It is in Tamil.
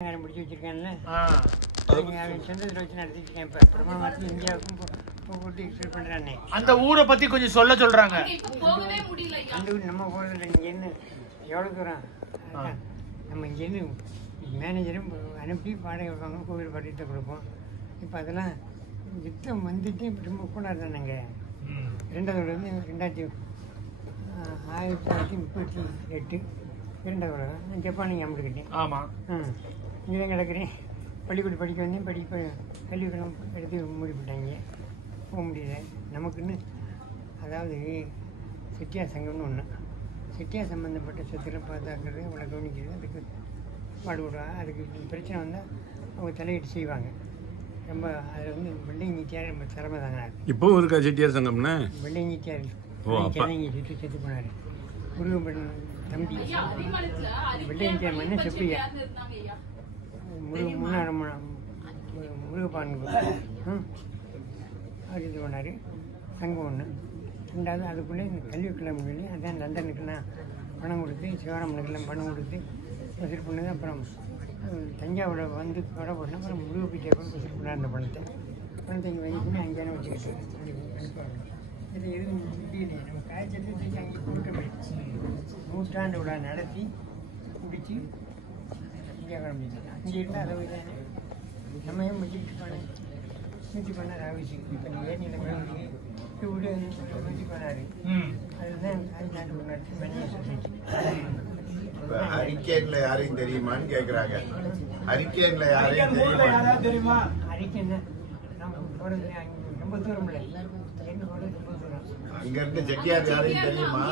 முடிச்சு வச்சிருக்கேன்ல, சொந்தத்தில் வச்சு நடத்திட்டு இப்போ பிரமாணமாத்தி இந்தியாவுக்கும் போட்டு எக்ஸ்பெக்ட் பண்ணுறானே. அந்த ஊரை பற்றி கொஞ்சம் சொல்கிறாங்க. அந்த ஊர் நம்ம போகிறதில்ல. இங்கேருந்து எவ்வளோ தூரம் நம்ம இங்கேருந்து மேனேஜரும் அனுப்பி வாடகை வைப்பாங்க, கோவில் பாட்டிகிட்ட கொடுப்போம். இப்போ அதெல்லாம் யுத்தம் வந்துட்டு ரொம்ப கூடாதானுங்க. ரெண்டாவது வந்து 1938 இரண்டாவது உலகம். நான் ஜப்பான் ஞாபகத்துக்கிட்டேன். ஆமாம். இங்கே தான் கிடக்கிறேன். பள்ளிக்கூடம் படிக்க வந்தேன். கல்விக்கூடம் எடுத்து மூடிவிட்டாங்க, போக முடியல நமக்குன்னு. அதாவது செட்டியார் சங்கம்னு ஒன்று, செட்டியார் சம்மந்தப்பட்ட சொத்துல பார்த்தாக்கிறது, அவளை கவனிக்கிறது, அதுக்கு பாடுபடுவாங்க. அதுக்கு பிரச்சனை வந்தால் அவங்க தலையிட்டு செய்வாங்க. ரொம்ப அதில் வந்து வெள்ளையங்கிட்டியார் ரொம்ப திறமை தாங்க. இப்போவும் இருக்கா செட்டியார் சங்கம்னா? வெள்ளையங்கிட்டியார் இங்கே சுற்றி செத்து போனார். முருகன் தம்பி வெள்ளையங்கிட்டியார் மண்ணை செப்பியா முருகப்பான் அவர் இது பண்ணார். சங்கம் ஒன்று. ரெண்டாவது அதுக்குள்ளே இந்த கல்வி கிளம்பி அதான் லண்டனுக்கெல்லாம் பணம் கொடுத்து, சிவராமனுக்கெல்லாம் பணம் கொடுத்து வசூல் பண்ணது. அப்புறம் தஞ்சாவூரில் வந்து வர போட்டேன். அப்புறம் முருகப்பீட்டை வசூல் பண்ணார். அந்த பணத்தை இங்கே வாங்கிட்டு அங்கேயான வச்சுக்கிட்டு இது எதுவும் முடியலையே. நம்ம காய்ச்சல் அங்கே கொடுக்க போயிடுச்சு. நூற்றாண்டு விழா நடத்தி முடித்து இந்தியா கிளம்பிட்டோம். இங்கே இருந்தால் அதை விட நம்ம ஏன் முயற்சி பண்ணார் ஆஃபீஸுக்கு. இப்போ நீ ஏனியில் கிளம்பி விடு முயற்சி பண்ணார். அதுதான் தாய்நாட்டு நடத்தி மனித சொசைட்டி. ஹரிக்கேன்ல யாரையும் தெரியுமான்னு கேக்குறாங்க. ஹரிக்கேன்ல யாரையும் தெரியுமா? ஹரிக்கேன் நம்ம போகிறது அங்கே ரொம்ப தூரம் இல்லை. எங்க போகிறது ரொம்ப தூரம். அங்க இருந்து செட்டியார் யாரையும் தெரியுமா?